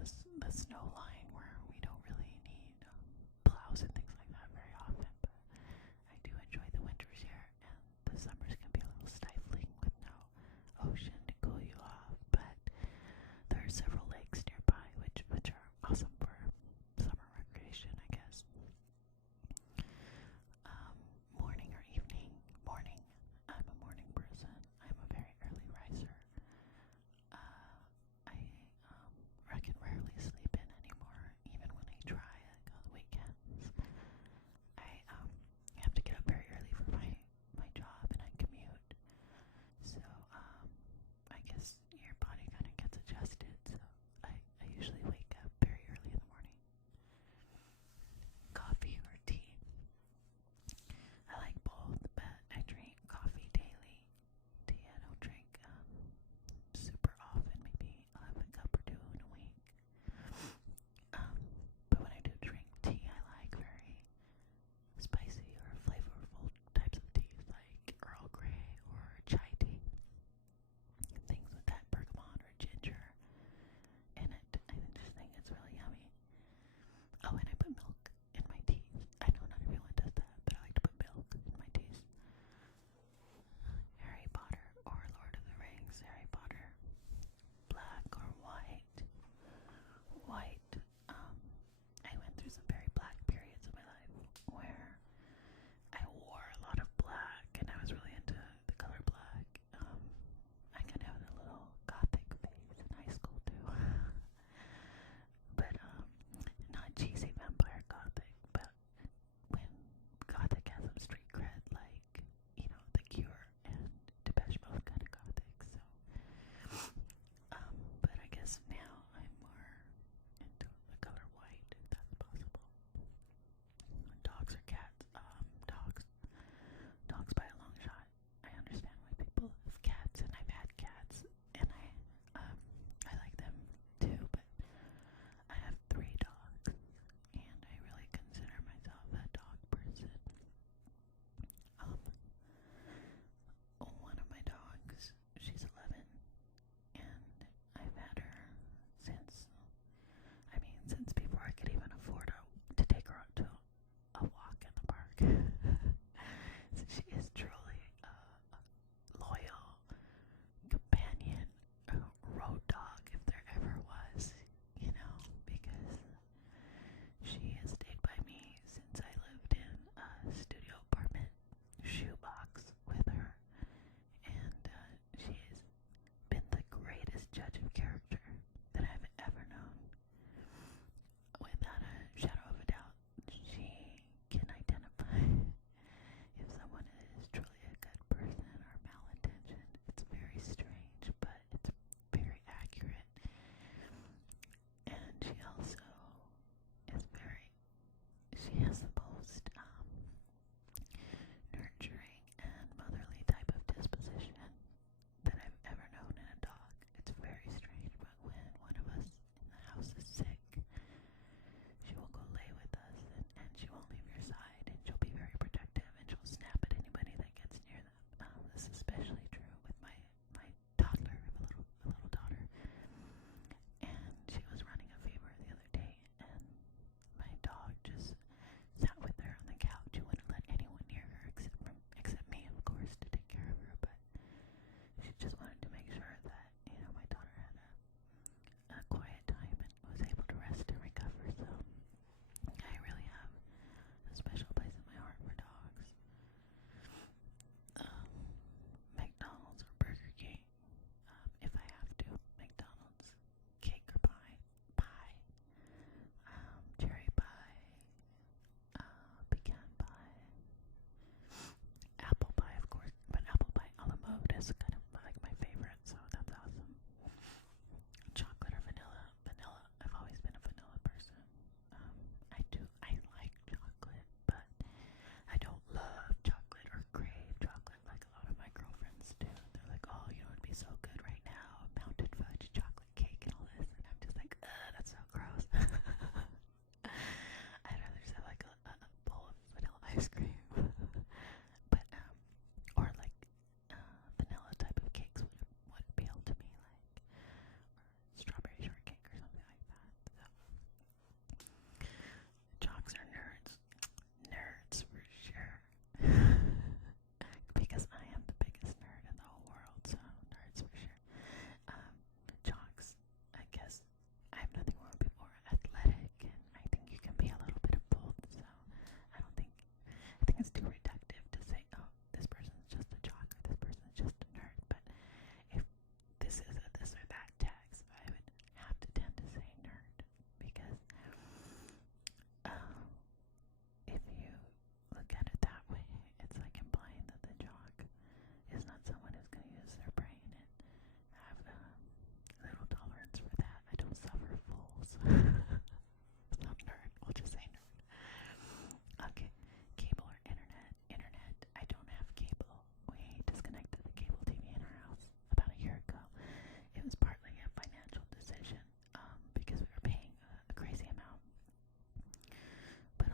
the snow line where we don't really need plows and things like that very often. But I do enjoy the winters here, and the summers can be a little stifling with no ocean to cool you off. But there are several lakes nearby, which are awesome for summer recreation, I guess. Morning or evening? Morning. I'm a morning person. I'm a very early riser. I can rarely sleep in anymore, even when I try, like on the weekends.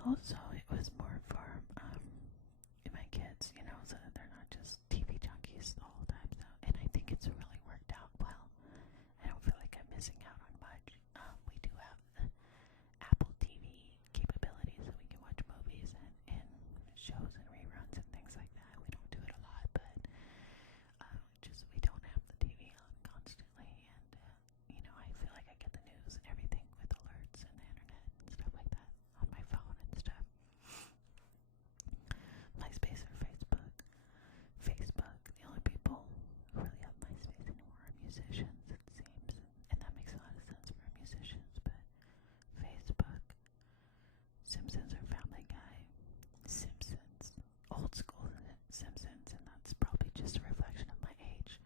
Also, it was more for my kids, so that they're not just TV junkies the whole time. So, and I think it's really worked out well. I don't feel like I'm missing out on much. We do have the Apple TV capabilities, so we can watch movies and shows and reruns and things like that. We don't do it a lot, but just we don't have the TV on constantly, and I feel like I get the news and everything with alerts and the internet and stuff like that on my phone and stuff. MySpace or Facebook? Facebook. The only people who really have MySpace anymore are musicians, it seems, and that makes a lot of sense for musicians. But Facebook, Simpsons or Family Guy, Simpsons, old school Simpsons, and that's probably just a reflection of my age.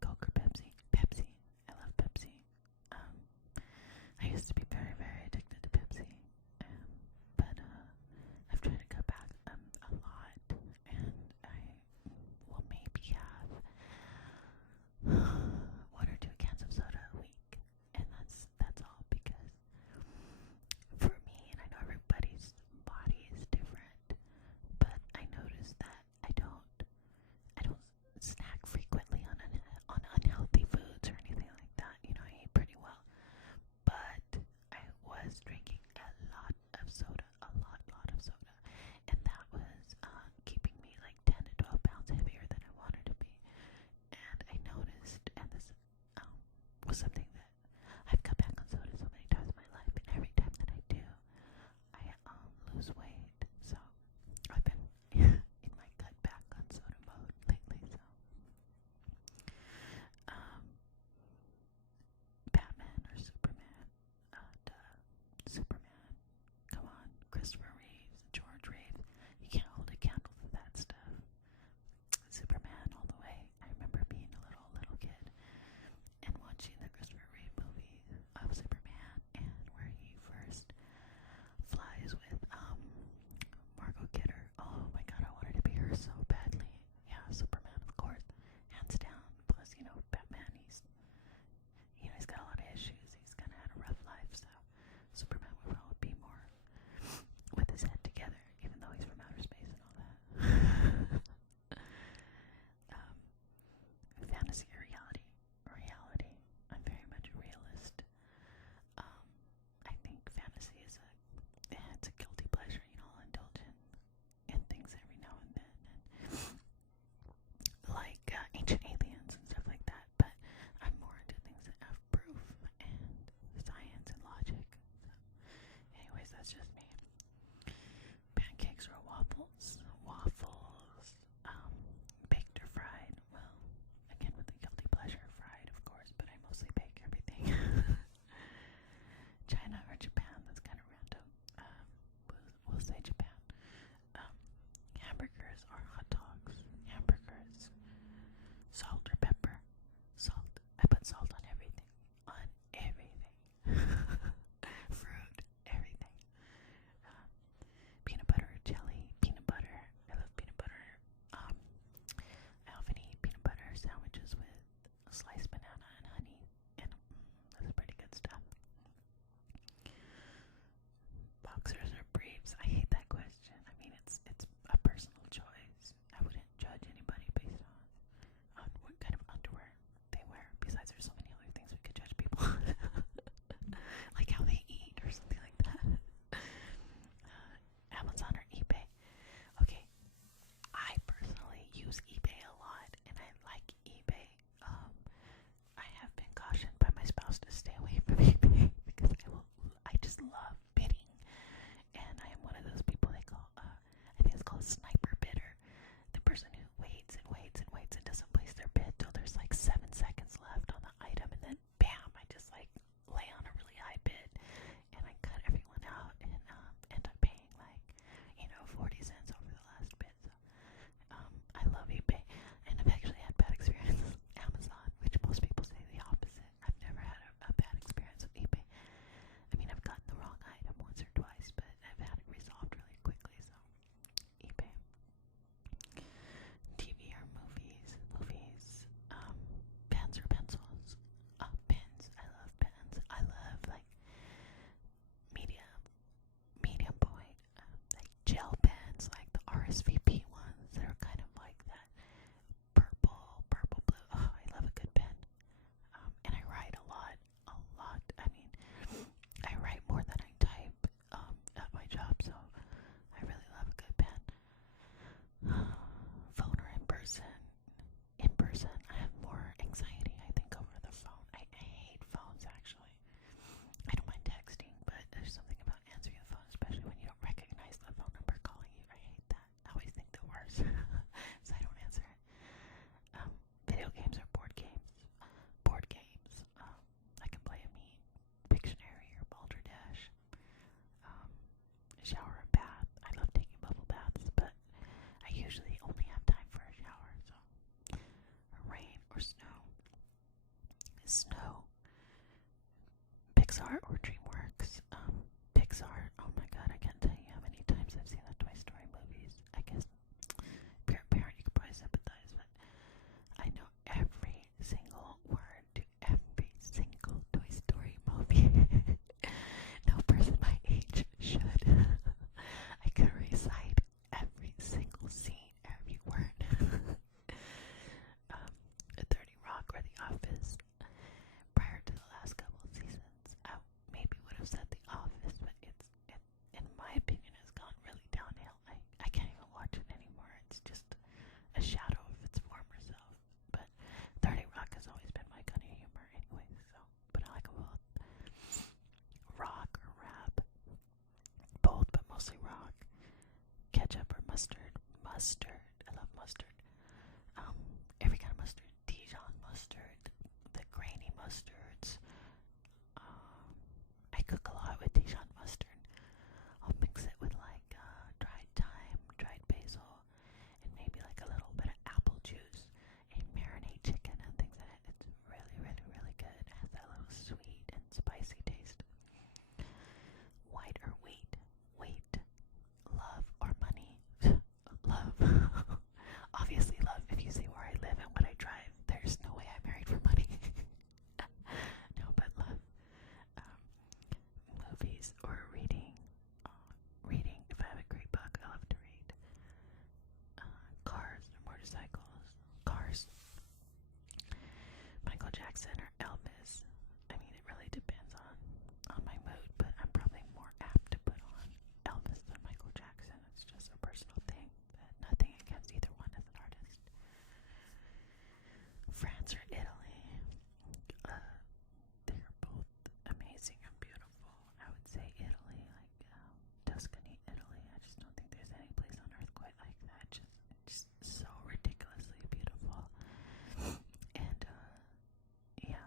Coke or Pepsi? Pepsi. I love Pepsi. I used to be very, very addicted to Pepsi, but I've tried to cut back a lot, and I will maybe have 1 or 2 cans of soda a week, and that's all, because for me, and I know everybody's body is different, but I noticed that I don't snack frequently on unhealthy foods or anything like that. I eat pretty well, but I was drinking a lot of soda, lot of soda, and that was keeping me like 10 to 12 pounds heavier than I wanted to be. And I noticed, and this was something that I've cut back on soda so many times in my life, and every time that I do, I lose weight. So I've been in my cut back on soda mode lately. So Batman or Superman? Superman. Come on, Christopher Reeves, George Reeves. You can't hold a candle to that stuff. Superman all the way. I remember being a little kid and watching the Christopher Reeve movie of Superman, and where he first flies with Margot Kidder. Oh my god, I wanted to be her so badly. Yeah, Superman, of course, hands down. Plus, Batman, he's got a lot of issues. He's kind of had a rough life, so Superman would probably be more with his head together, even though he's from outer space and all that. Fantasy or reality? Reality. I'm very much a realist. I think fantasy is it's a guilty pleasure, I'll indulge in things every now and then, and like ancient aliens and stuff like that, but I'm more into things that have proof and science and logic. So, anyways, that's just me. Pancakes or waffles? Waffles. Baked or fried? Well, again with the guilty pleasure, fried, of course, but I mostly bake everything. China or Japan? That's kind of random. We'll say Japan. Hamburgers or hot dogs? Hamburgers. Salt or pepper? Salt. I put salt on everything. On everything. Fruit. Everything. Peanut butter or jelly? Peanut butter. I love peanut butter. I often eat peanut butter sandwiches with sliced banana and honey, and that's pretty good stuff. Boxers or briefs? I hate that question. I mean, it's a personal choice. I wouldn't judge anybody based on what Pixar or DreamWorks. Pixar, oh my god, I can't tell you how many times I've seen the Toy Story movies. I guess if you're a parent, you could probably sympathize, but I know every single word to every single Toy Story movie. No person my age should. I could recite every single scene, every word. 30 Rock or The Office. Prior to the last couple of seasons, I maybe would have said The Office, but it, in my opinion, has gone really downhill. I can't even watch it anymore. It's just a shadow of its former self. But 30 Rock has always been my kind of humor anyway, so, but I like both. Rock or rap. Both, but mostly rock. Ketchup or mustard. Mustard. I love mustard. Every kind of mustard. Dijon mustard. The grainy mustards. I cook a lot with Dijon mustard. I'll mix it with like dried thyme, dried basil, and maybe like a little bit of apple juice, and marinate chicken and things like that. It's really, really, really good. It has that little sweet and spicy taste. White or wheat? Wheat. Love or money? Love. Obviously love. If you see where I live and what I drive, there's no way I'm married for money. No, but love. Movies or reading. Reading. If I have a great book, I love to read. Cars or motorcycles. Cars. Michael Jackson or Elvis. I mean, it really depends on my mood, but I'm probably more apt to put on Elvis than Michael Jackson. It's just a personal thing, but nothing against either one as an artist. France or Italy. They're both amazing and beautiful. I would say Italy, like Tuscany, Italy. I just don't think there's any place on earth quite like that. Just so ridiculously beautiful. And yeah,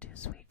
too sweet